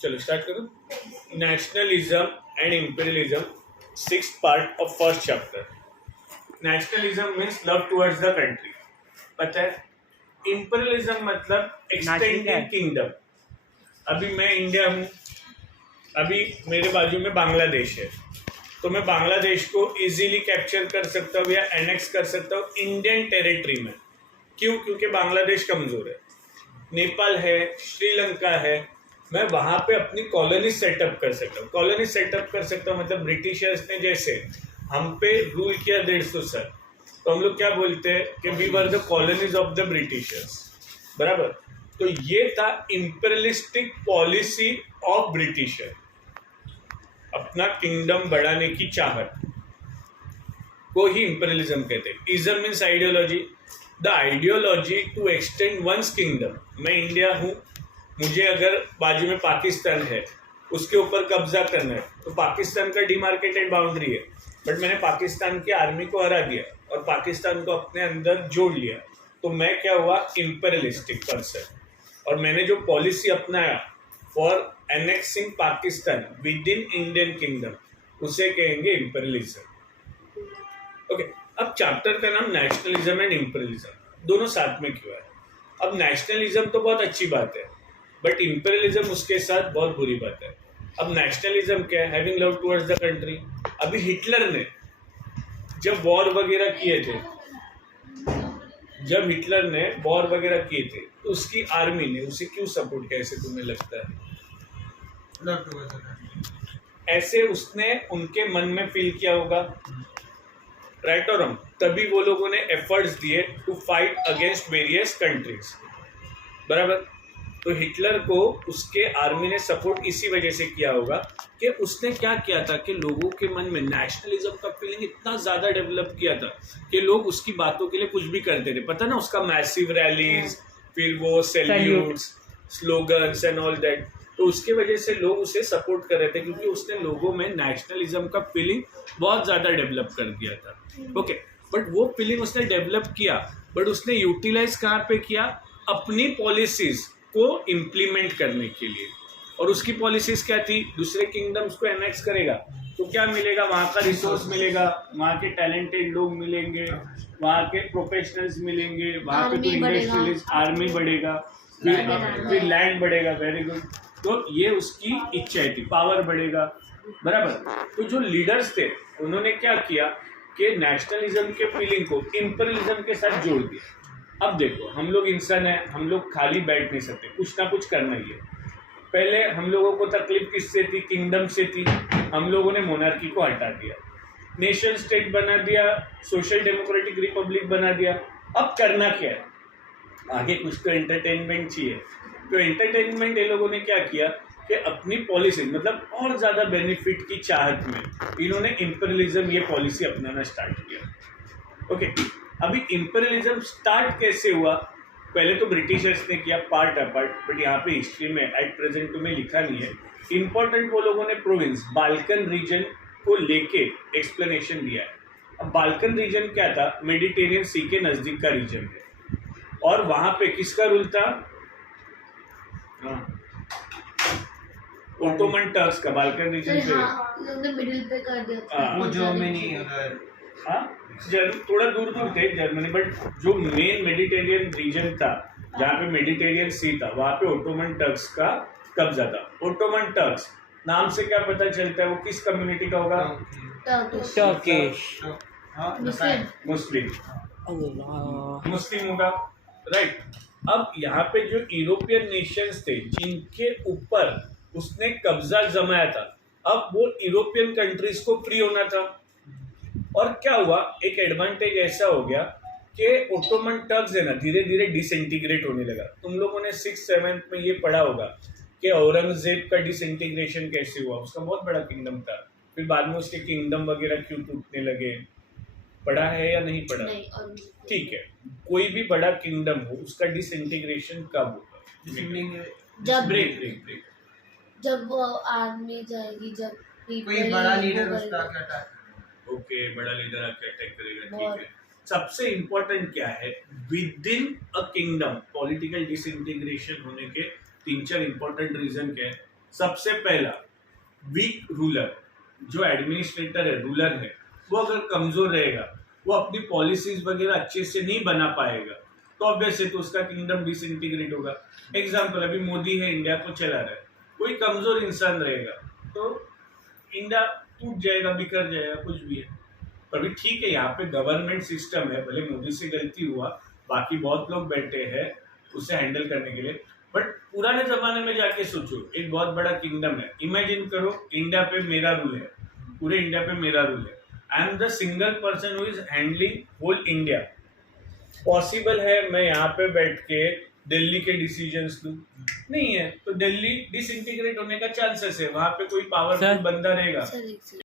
चलो स्टार्ट करो। Nationalism and imperialism, 6th part of first chapter. Nationalism means love towards the country, पता है। Imperialism मतलब extended kingdom. अभी मैं इंडिया हूँ, अभी मेरे बाजू में बांग्लादेश है, तो मैं बांग्लादेश को इजीली कैप्चर कर सकता हूँ या एनेक्स कर सकता हूँ इंडियन टेरिटरी में। क्यों? क्योंकि बांग्लादेश कमजोर है, नेपाल है, श्रीलंका है, मैं वहां पे अपनी कॉलोनी सेटअप कर सकता हूँ। कॉलोनी सेटअप कर सकता हूँ मतलब ब्रिटिशर्स ने जैसे हम पे रूल किया 150 साल, तो हम लोग क्या बोलते हैं कि we were the colonies of the Britishers, बराबर। तो ये था इंपीरियलिस्टिक पॉलिसी ऑफ ब्रिटिशर, अपना किंगडम बढ़ाने की चाहत को ही इंपीरियलिज्म कहते हैं। Ism means ideology, the ideology to extend one's kingdom. मैं इंडिया हूँ, मुझे अगर बाजू में पाकिस्तान है, उसके ऊपर कब्जा करना है, तो पाकिस्तान का डिमार्केटेड बाउंड्री है, बट मैंने पाकिस्तान की आर्मी को हरा दिया और पाकिस्तान को अपने अंदर जोड़ लिया, तो मैं क्या हुआ? Imperialistic person. और मैंने जो पॉलिसी अपनाया for annexing Pakistan with in Indian kingdom, उसे कहेंगे इंपीरियलिज्म। ओके, अब चैप्टर का नाम नेशनलिज्म एंड इंपीरियलिज्म, दोनों साथ में क्यों है? अब नेशनलिज्म तो बहुत अच्छी बात है, बट इंपीरियलिज्म उसके साथ बहुत बुरी बात है। अब नेशनलिज्म क्या है? Having love towards the country. अभी हिटलर ने जब वॉर वगैरह किए थे, तो उसकी आर्मी ने उसे क्यों सपोर्ट किया, ऐसे तुम्हें लगता है? ऐसे उसने उनके मन में फील किया होगा, राइट और रॉन्ग? तभी वो लोगों ने एफर्ट्स दिए to fight against various countries, बराबर। तो हिटलर को उसके आर्मी ने सपोर्ट इसी वजह से किया होगा कि उसने क्या किया था कि लोगों के मन में नेशनलिज्म का फीलिंग इतना ज्यादा डेवलप किया था कि लोग उसकी बातों के लिए कुछ भी करते थे। पता ना, उसका मैसिव रैलीज, फिर वो salutes, slogans and all that. तो उसके वजह से लोग उसे सपोर्ट कर रहे थे, क्योंकि उसने लोगों में नेशनलिज्म का फीलिंग बहुत ज्यादा डेवलप कर दिया था। ओके, बट वो फीलिंग उसने डेवलप किया, बट उसने यूटिलाइज कहाँ पे किया? अपनी पॉलिसीज को इम्प्लीमेंट करने के लिए। और उसकी पॉलिसीज क्या थी? दूसरे किंगडम्स को एनेक्स करेगा तो क्या मिलेगा? वहाँ का रिसोर्स मिलेगा, वहाँ के टैलेंटेड लोग मिलेंगे, वहाँ के प्रोफेशनल्स मिलेंगे, वहाँ पे तो इंडस्ट्रियलिस्ट, आर्मी बढ़ेगा, फिर लैंड बढ़ेगा। Very good. तो ये उसकी इच्छा थी, पावर बढ़ेगा, बराबर। तो जो लीडर्स थे उन्होंने क्या किया कि नेशनलिज्म के फीलिंग को इंपीरियलिज्म के साथ जोड़ दिया। अब देखो, हम लोग इंसान हैं, हम लोग खाली बैठ नहीं सकते, कुछ ना कुछ करना ही है। पहले हम लोगों को तकलीफ किससे थी? किंगडम से थी। हम लोगों ने मोनार्की को हटा दिया, नेशन स्टेट बना दिया, सोशल डेमोक्रेटिक रिपब्लिक बना दिया। अब करना क्या है? आगे कुछ तो एंटरटेनमेंट चाहिए। तो एंटरटेनमेंट ये लोगों ने क्या किया कि अपनी पॉलिसी मतलब और ज़्यादा बेनिफिट की चाहत में इन्होंने इंपीरियलिज्म ये पॉलिसी अपनाना स्टार्ट किया। ओके, अभी इंपीरियलिज्म स्टार्ट कैसे हुआ? पहले तो ब्रिटिशर्स ने किया पार्ट अपार्ट, बट यहाँ पे हिस्ट्री में एट प्रेजेंट तुम्हें लिखा नहीं है। इंपॉर्टेंट वो लोगों ने प्रोविंस बाल्कन रीजन को लेके एक्सप्लेनेशन दिया है। अब बाल्कन रीजन क्या था? मेडिटेरियन सी के नजदीक का रीजन है, और वहां पे किसका रूल था? ओटोमन टर्क्स का। बाल्कन रीजन पे मिडिल पे कर दिया वो जर्मनी उधर, थोड़ा दूर दूर थे जर्मनी, बट जो मेन मेडिटेरियन रीजन था जहाँ पे मेडिटेरियन सी था, वहाँ पे ओटोमन टर्क्स का कब्जा था। ओटोमन टर्क्स नाम से क्या पता चलता है वो किस कम्युनिटी का होगा? टर्किश, मुस्लिम होगा, राइट। अब यहाँ पे जो यूरोपियन नेशंस थे जिनके ऊपर उसने कब्जा जमाया था, अब वो यूरोपियन कंट्रीज को फ्री होना था। और क्या हुआ? एक एडवांटेज ऐसा हो गया कि ओटोमन टर्क्स है ना, धीरे धीरे डिसइंटीग्रेट होने लगा। तुम लोगों ने 6th-7th में ये पढ़ा होगा कि औरंगजेब का डिसइंटीग्रेशन कैसे हुआ। उसका बहुत बड़ा किंगडम था, फिर बाद में उसके किंगडम वगैरह क्यों टूटने लगे, पढ़ा है या नहीं पढ़ा? ठीक है, कोई भी बड़ा किंगडम हो उसका डिसइंटीग्रेशन कब होगा? जब वो आर्मी जाएगी, जब कोई बड़ा लीडर उसका अटैक। ओके, बड़ा लीडर आके अटैक करेगा, ठीक है। सबसे इंपॉर्टेंट क्या है? With in a kingdom political disintegration होने के 3-4 इंपॉर्टेंट रीजन क्या है? सबसे पहला वीक रूलर, जो एडमिनिस्ट्रेटर है, रूलर है, वो अगर कमजोर रहेगा, वो अपनी पॉलिसीज वगैरह अच्छे से नहीं बना पाएगा, तो ऑब्वियसली तो उसका किंगडम डिसइंटीग्रेट होगा। एग्जाम्पल, अभी मोदी है, इंडिया को चला रहा है, कोई कमजोर इंसान रहेगा तो इंडिया टूट जाएगा, बिखर जाएगा, कुछ भी है। पर भी ठीक है, यहाँ पे गवर्नमेंट सिस्टम है, भले मोदी से गलती हुआ, बाकी बहुत लोग बैठे हैं उसे हैंडल करने के लिए। बट पुराने जमाने में जाके सोचो, एक बहुत बड़ा किंगडम है, इमेजिन करो इंडिया पे मेरा रूल है, पूरे इंडिया पे मेरा रूल है, I am the single person who is handling whole India. Possible है मैं यहाँ पे बैठ के दिल्ली के डिसीजंस लूं? नहीं है, तो दिल्ली डिसइंटीग्रेट होने का चांसेस है, वहां पे कोई पावरफुल सर, बंदा रहेगा। सर एक